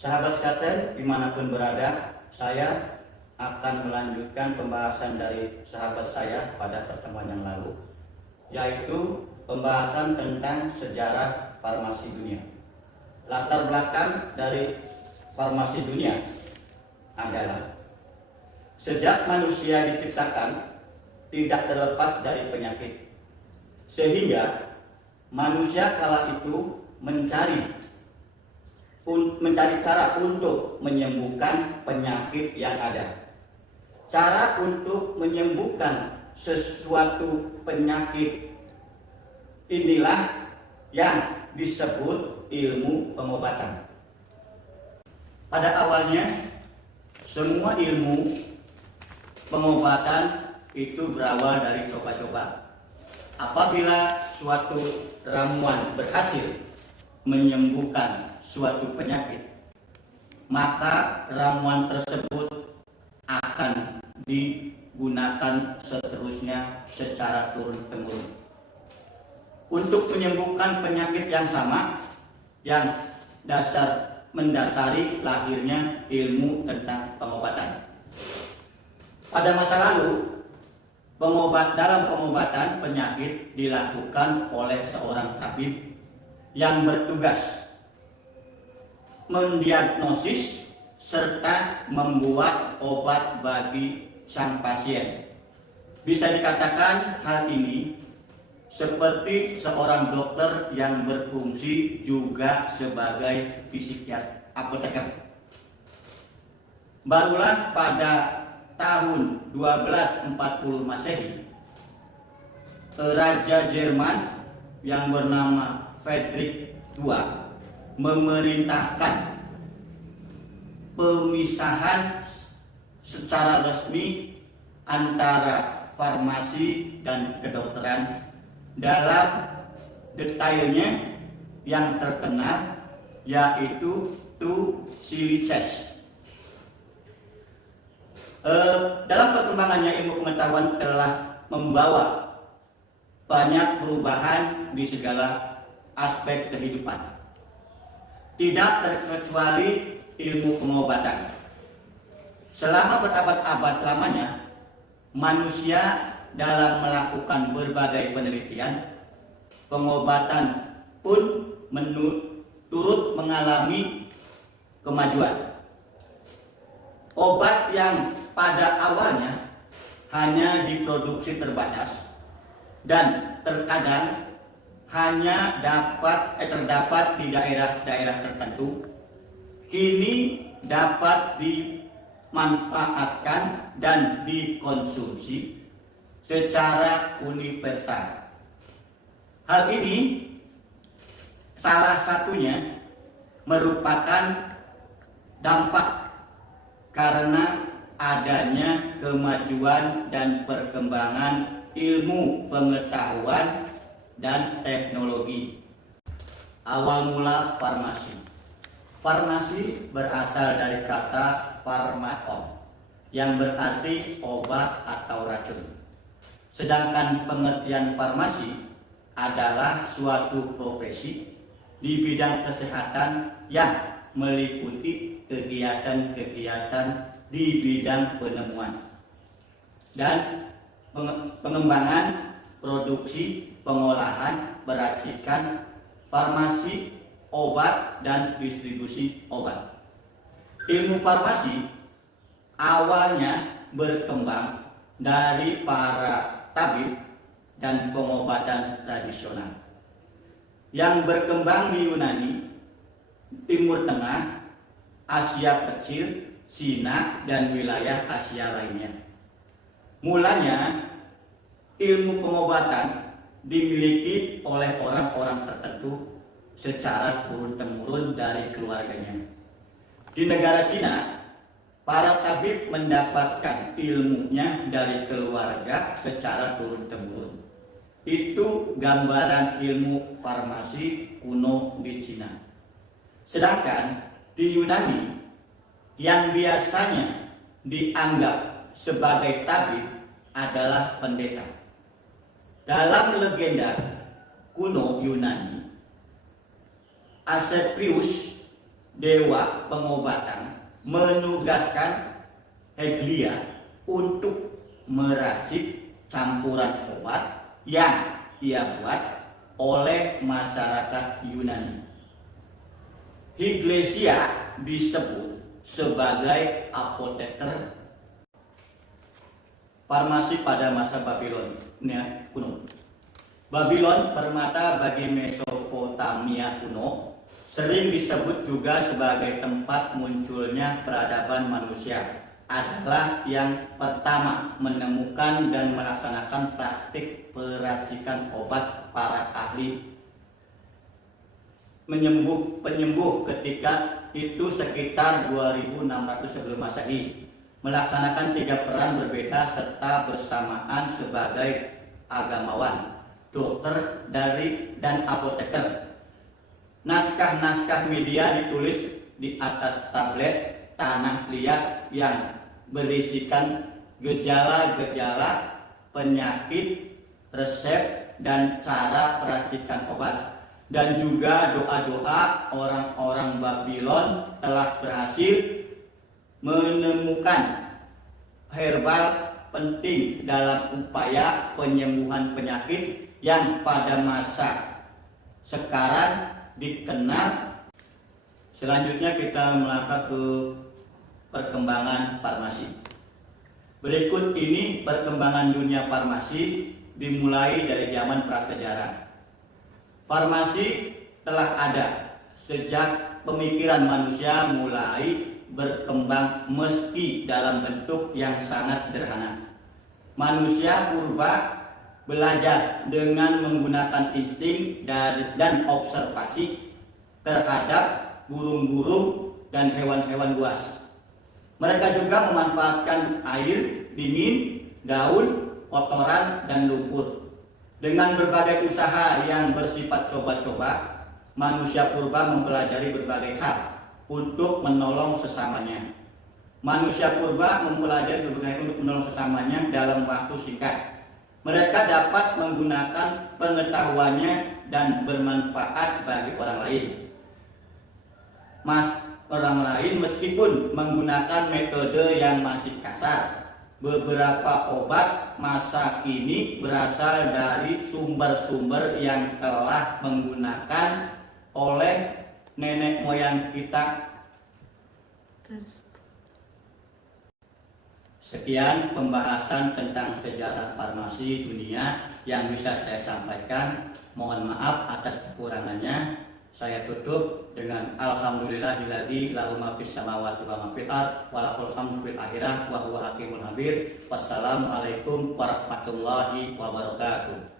Sahabat Skater, dimanapun berada, saya akan melanjutkan pembahasan dari sahabat saya pada pertemuan yang lalu, yaitu pembahasan tentang sejarah farmasi dunia. Latar belakang dari farmasi dunia adalah sejak manusia diciptakan tidak terlepas dari penyakit, sehingga manusia kala itu mencari cara untuk menyembuhkan penyakit yang ada. Cara untuk menyembuhkan sesuatu penyakit inilah yang disebut ilmu pengobatan. Pada awalnya, semua ilmu pengobatan itu berawal dari coba-coba. Apabila suatu ramuan berhasil menyembuhkan suatu penyakit, maka ramuan tersebut akan digunakan seterusnya secara turun-temurun untuk menyembuhkan penyakit yang sama yang mendasari lahirnya ilmu tentang pengobatan. Pada masa lalu, dalam pengobatan penyakit dilakukan oleh seorang tabib yang bertugas mendiagnosis serta membuat obat bagi sang pasien. Bisa dikatakan hal ini seperti seorang dokter yang berfungsi juga sebagai psikiater, apoteker. Barulah pada tahun 1240 Masehi, Raja Jerman yang bernama Friedrich II memerintahkan pemisahan secara resmi antara farmasi dan kedokteran. Dalam detailnya yang terkenal yaitu Tucilises. Dalam perkembangannya, ilmu pengetahuan telah membawa banyak perubahan di segala aspek kehidupan, tidak terkecuali ilmu pengobatan. Selama berabad-abad lamanya, manusia dalam melakukan berbagai penelitian, pengobatan pun turut mengalami kemajuan. Obat yang pada awalnya hanya diproduksi terbatas dan terkadang hanya terdapat di daerah-daerah tertentu, kini dapat dimanfaatkan dan dikonsumsi secara universal. Hal ini salah satunya merupakan dampak karena adanya kemajuan dan perkembangan ilmu pengetahuan dan teknologi. Awal mula farmasi. Farmasi berasal dari kata pharmakon yang berarti obat atau racun. Sedangkan pengertian farmasi adalah suatu profesi di bidang kesehatan yang meliputi kegiatan-kegiatan di bidang penemuan dan pengembangan, produksi, pengolahan, peracikan, farmasi, obat, dan distribusi obat. Ilmu farmasi awalnya berkembang dari para tabib dan pengobatan tradisional yang berkembang di Yunani, Timur Tengah, Asia Kecil, Cina, dan wilayah Asia lainnya. Mulanya, ilmu pengobatan dimiliki oleh orang-orang tertentu secara turun-temurun dari keluarganya. Di negara Cina, para tabib mendapatkan ilmunya dari keluarga secara turun-temurun. Itu gambaran ilmu farmasi kuno di Cina. Sedangkan di Yunani, yang biasanya dianggap sebagai tabib adalah pendeta. Dalam legenda kuno Yunani, Asclepius Dewa Pengobatan menugaskan Heglia untuk meracik campuran obat yang ia buat oleh masyarakat Yunani. Higlesia disebut sebagai apoteker farmasi pada masa Babilonia kuno. Babylon, permata bagi Mesopotamia kuno, sering disebut juga sebagai tempat munculnya peradaban manusia, adalah yang pertama menemukan dan melaksanakan praktik peracikan obat para ahli penyembuh ketika itu sekitar 2600 sebelum Masehi, melaksanakan 3 peran berbeda serta bersamaan sebagai agamawan, dokter, dan apoteker. Naskah-naskah media ditulis di atas tablet tanah liat yang berisikan gejala-gejala penyakit, resep, dan cara peracikan obat. Dan juga doa-doa orang-orang Babylon telah berhasil menemukan herbal penting dalam upaya penyembuhan penyakit yang pada masa sekarang dikenal. Selanjutnya kita melangkah ke perkembangan farmasi. Berikut ini perkembangan dunia farmasi dimulai dari zaman prasejarah. Farmasi telah ada sejak pemikiran manusia mulai berkembang meski dalam bentuk yang sangat sederhana. Manusia purba belajar dengan menggunakan insting dan observasi terhadap burung-burung dan hewan-hewan buas. Mereka juga memanfaatkan air, dingin, daun, kotoran, dan lumpur. Dengan berbagai usaha yang bersifat coba-coba, manusia purba mempelajari berbagai hal untuk menolong sesamanya. Manusia purba mempelajari berbagai hal untuk menolong sesamanya dalam waktu singkat. Mereka dapat menggunakan pengetahuannya dan bermanfaat bagi orang lain. Orang lain meskipun menggunakan metode yang masih kasar. Beberapa obat masa kini berasal dari sumber-sumber yang telah menggunakan oleh nenek moyang kita. Sekian pembahasan tentang sejarah farmasi dunia yang bisa saya sampaikan. Mohon maaf atas kekurangannya. Saya tutup dengan alhamdulillahilladzi lahu ma fis samawati wa ma fil ardh wa lahul hamdu fil akhirah wa huwa hakimul habir. Wassalamualaikum warahmatullahi wabarakatuh.